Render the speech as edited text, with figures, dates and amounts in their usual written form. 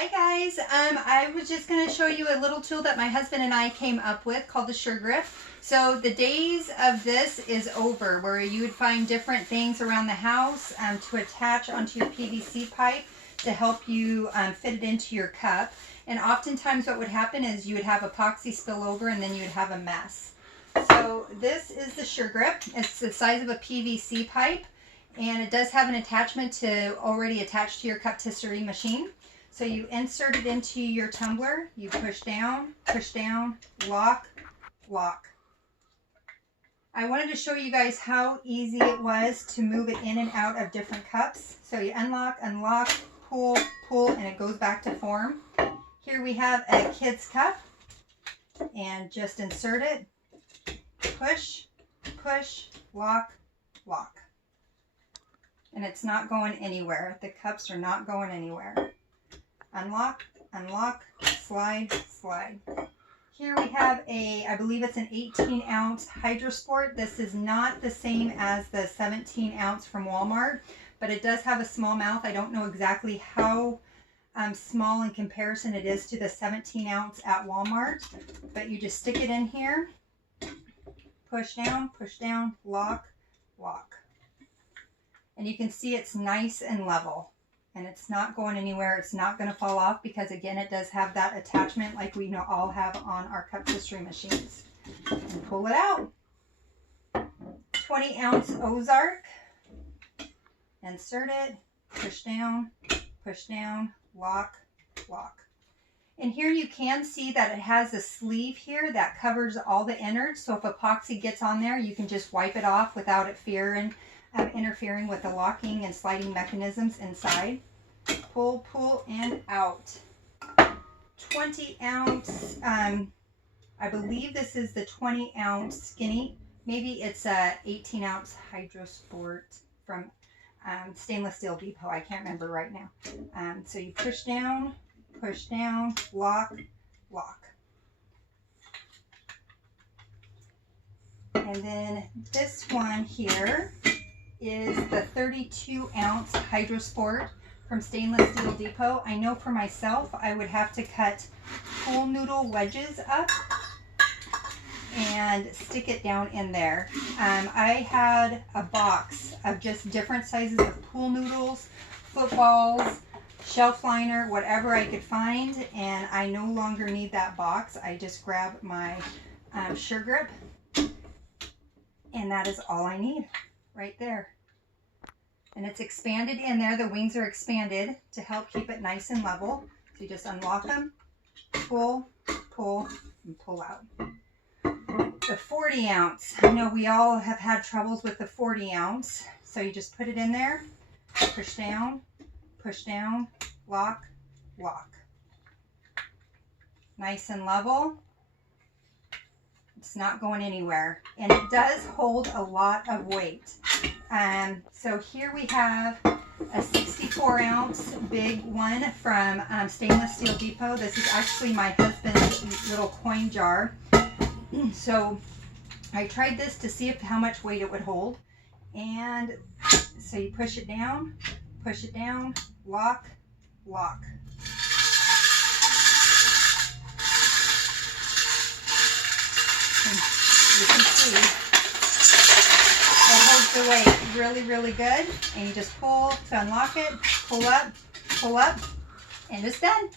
Hi guys, I was just going to show you a little tool that my husband and I came up with called the Sure Grip. So the days of this is over, where you would find different things around the house to attach onto your PVC pipe to help you fit it into your cup. And oftentimes what would happen is you would have epoxy spill over and then you would have a mess. So this is the Sure Grip. It's the size of a PVC pipe, and it does have an attachment to already attached to your cuptisserie machine. So you insert it into your tumbler, you push down, lock, lock. I wanted to show you guys how easy it was to move it in and out of different cups. So you unlock, unlock, pull, pull, and it goes back to form. Here we have a kid's cup, and just insert it, push, push, lock, lock. And it's not going anywhere. The cups are not going anywhere. Unlock, unlock, slide, slide. Here we have I believe it's an 18-ounce Hydrosport. This is not the same as the 17-ounce from Walmart, but it does have a small mouth. I don't know exactly how small in comparison it is to the 17-ounce at Walmart, but you just stick it in here, push down, lock, lock. And you can see it's nice and level. And it's not going anywhere. It's not going to fall off because, again, it does have that attachment like we all have on our cuptisserie machines. And pull it out. 20-ounce Ozark. Insert it. Push down, lock, lock. And here you can see that it has a sleeve here that covers all the innards. So if epoxy gets on there, you can just wipe it off without it interfering with the locking and sliding mechanisms inside. Pull, pull, and out. 20-ounce, I believe this is the 20-ounce skinny. Maybe it's a 18-ounce Hydrosport from Stainless Steel Depot. I can't remember right now. So you push down, lock, lock. And then this one here is the 32-ounce Hydrosport from Stainless Steel Depot. I know for myself, I would have to cut pool noodle wedges up and stick it down in there. I had a box of just different sizes of pool noodles, footballs, shelf liner, whatever I could find, and I no longer need that box. I just grab my Sure Grip, and that is all I need right there. And it's expanded in there. The wings are expanded to help keep it nice and level. So you just unlock them, pull, pull, and pull out. The 40-ounce. I know we all have had troubles with the 40-ounce. So you just put it in there, push down, lock, lock. Nice and level. It's not going anywhere. And it does hold a lot of weight. So here we have a 64-ounce big one from Stainless Steel Depot. This is actually my husband's little coin jar. So I tried this to see how much weight it would hold. And so you push it down, lock, lock. And you can see it holds the weight really, really good. And you just pull to unlock it, pull up, and it's done.